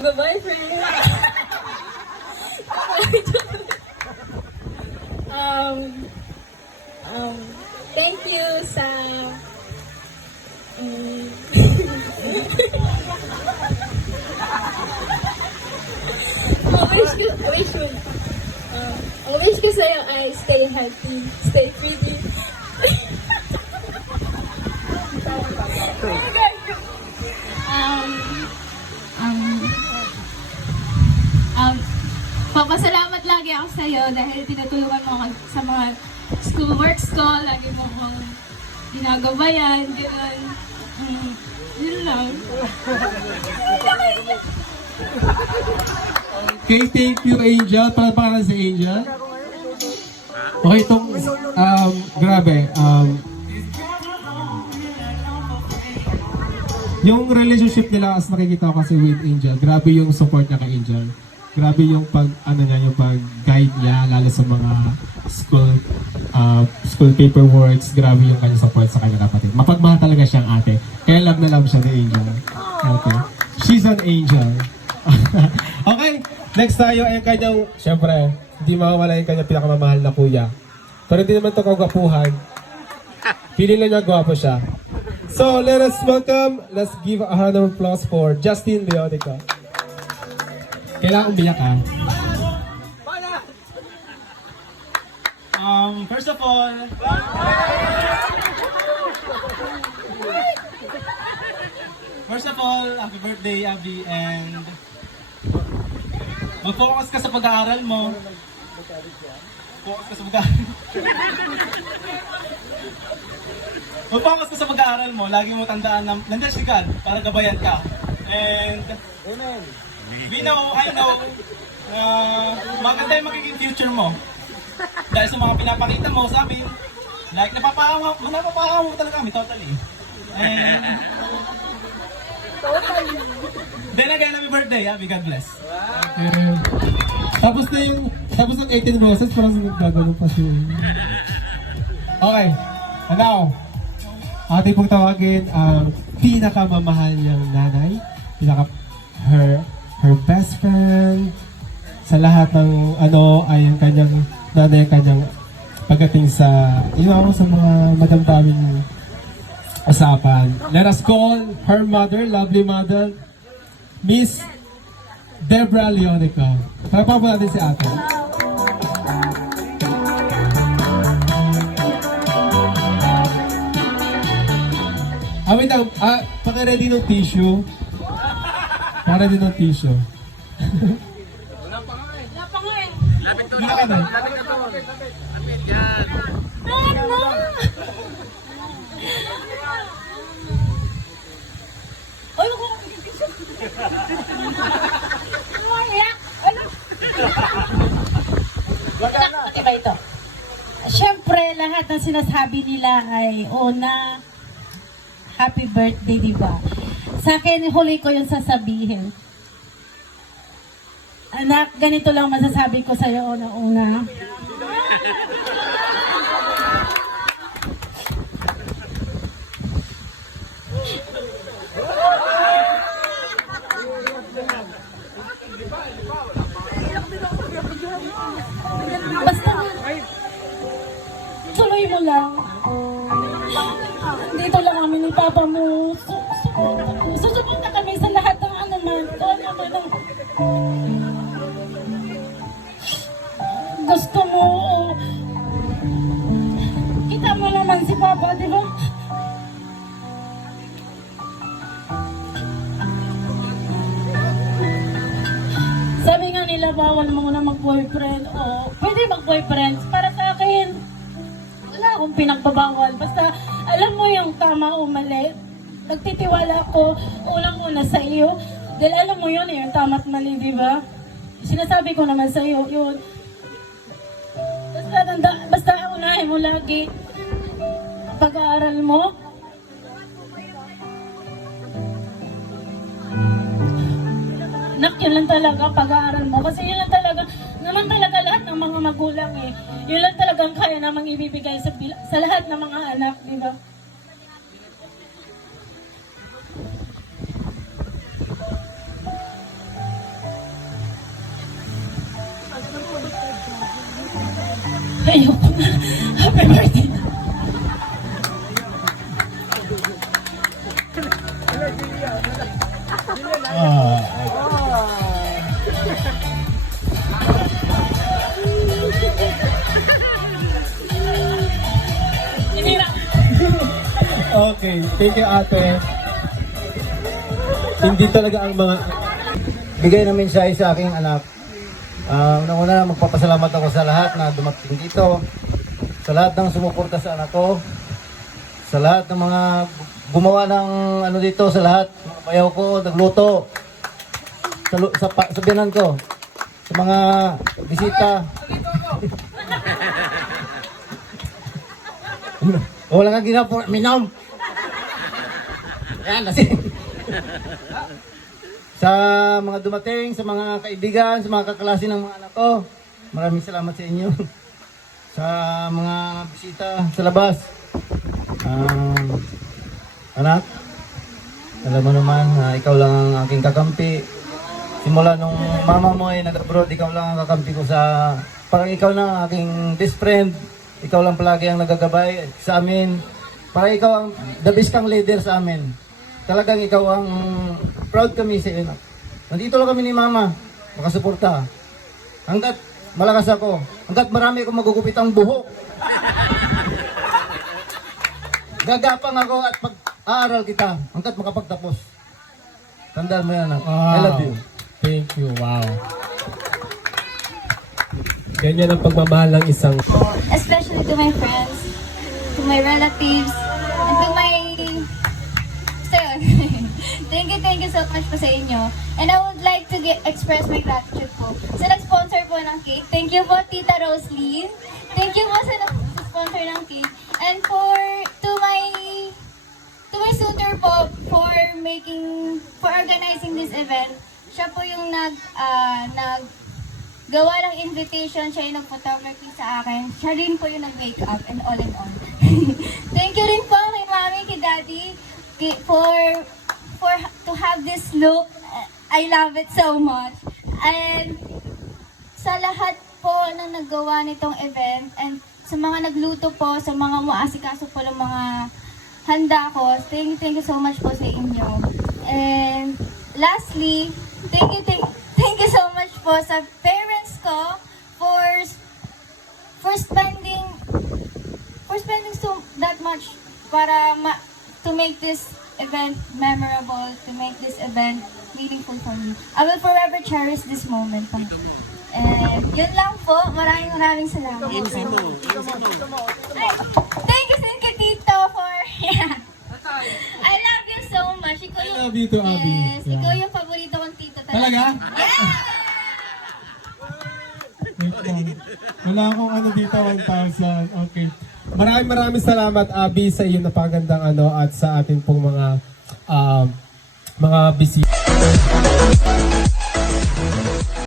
Boyfriend. Thank you sa wish ko sa'yo ay stay healthy, stay pretty. Papasalamat lagi ako sa'yo dahil tinutulungan mo ako sa mga schoolworks ko. Lagi mo akong ginagabayan, gano'n. Yun lang. Okay, thank you, Angel. Para pangalan sa Angel. Okay, itong, grabe, yung relationship nila as nakikita ko kasi with Angel, grabe yung support niya kay Angel. Grabe yung yung pag-guide niya, lalo sa mga school paperworks. Grabe yung kanyang support sa kanyang kapatid. Mapagmahal talaga siyang ate. Kaya love na love siya ni Angel. Okay. She's an angel. Okay, next tayo ay kanyang, syempre, hindi mawawala yung kanyang pinakamamahal na kuya. Pero hindi naman ito kagapuhan. Feeling lang niya gwapo siya. So, let us welcome, let's give a round of applause for Justin Leonica. Kailangan umiyak ka. First of all, happy birthday, Abby, and mag-focus ka sa pag-aaral mo. Focus ka sa pag-aaral. Mag-focus ka sa pag-aaral mo. Lagi mo tandaan na nandiyan si God para gabayan ka. And I know, maganda yung magiging future mo. Dahil sa mga pinapakita mo sa amin, like napapahawa mo talaga kami, totally. And then again, happy birthday, Abby, God bless. Tapos ng 18 roses, parang gagawin pa siya. Okay, and now, ating pong tawagin ang pinakamamahal niyang nanay, her best friend, sa lahat ng ay ang kanyang nanay, ang kanyang pagdating sa sa mga madamdaming usapan. Let us call her mother, lovely mother, Miss Debra Leonica. Pagpapo natin si ate. Wait lang, paka-ready ng tissue. Para din ng tissue. Wala pa nga eh. Wala ka na. Ay, ako lang tissue. Ano? Pati ba ito? Siyempre, lahat ng sinasabi nila ay una, happy birthday, di ba? Sa akin, huli ko yung sasabihin. Anak, ganito lang masasabi ko sa'yo una-una. Basta, tuloy mo lang. Dito lang kami ni Papa mo. Susuporta kami sa lahat ng gusto mo. Kita mo naman si Papa, di ba? Sabi nga nila, bawal mo na mag-boyfriend. O, pwede mag-boyfriend. Para sa akin, wala akong pinagbabawal. Basta, alam mo yung tama o mali. Nagtitiwala ako, unang-una sa iyo. Dahil alam mo yun, yung tama at mali, di ba? Sinasabi ko naman sa iyo, yun. Basta unahin mo lagi. Pag-aaral mo. Nak, yun lang talaga, pag-aaral mo. Kasi yun lang talaga, naman talaga lahat ng mga magulang eh. Yun lang talagang kaya namang ibibigay sa lahat ng mga anak, di ba? Ayoko na. Happy birthday. Sinira. Okay, thank you ate. Hindi talaga ang mga... Bigay ng mensahe sa aking anak. Una-una, magpapasalamat ako sa lahat na dumating dito, sa lahat ng sumuporta sa anak ko, sa lahat ng mga gumawa ng ano dito, sa lahat, mga bayaw ko, nagluto, sa biyanan ko, sa mga bisita. Wala kang ginawa, minom! Yan, lasing! Sa mga dumating, sa mga kaibigan, sa mga kaklase ng mga anak ko, maraming salamat sa inyo. Sa mga bisita sa labas. Anak, alam mo naman, ikaw lang ang aking kakampi. Simula nung mama mo ay nag-abroad, ikaw lang ang kakampi ko sa... Parang ikaw lang ang aking best friend. Ikaw lang palagi ang nagagabay sa amin. Parang ikaw ang the best kang leader sa amin. Talagang ikaw ang proud kami sa iyo. Nandito lang kami ni Mama, makasuporta. Hanggat malakas ako, hanggat marami akong magugupit ang buhok. Gagapang ako at pag-aaral kita hanggat makapagtapos. Tandaan mo yan, anak. I love you. Thank you, wow. Ganyan ang pagmamahal ng isang... Especially to my friends, to my relatives, and to my... So, thank you so much po sa inyo. And I would like to express my gratitude po sa nag-sponsor po ng cake. Thank you po, Tita Roslyn. Thank you po sa nag-sponsor ng cake. And to my suitor po for organizing this event. Siya po yung gawa ng invitation, siya yung nag-photography sa akin. Siya rin po yung nag-make up and all in all. Thank you rin po kay Mami, kay Daddy, for to have this look. I love it so much. And sa lahat po na naggawa nitong event and sa mga nagluto po, sa mga muasikaso po ng mga handa ko, thank you so much po sa inyo. And lastly, thank you so much po sa parents ko for spending so that much para to make this event memorable, to make this event meaningful for me. I will forever cherish this moment. And yun lang po. Maraming salamat. Ay, thank you, Tito, for... I love you so much. Ikaw yung, I love you too, Abby. Yes, Yeah. ikaw yung paborito kong tito talaga. Talaga? Yeah! Wala akong ano dito, 1,000. Okay. Maraming salamat, Abby, sa iyo napagandang at sa ating pong mga bisita.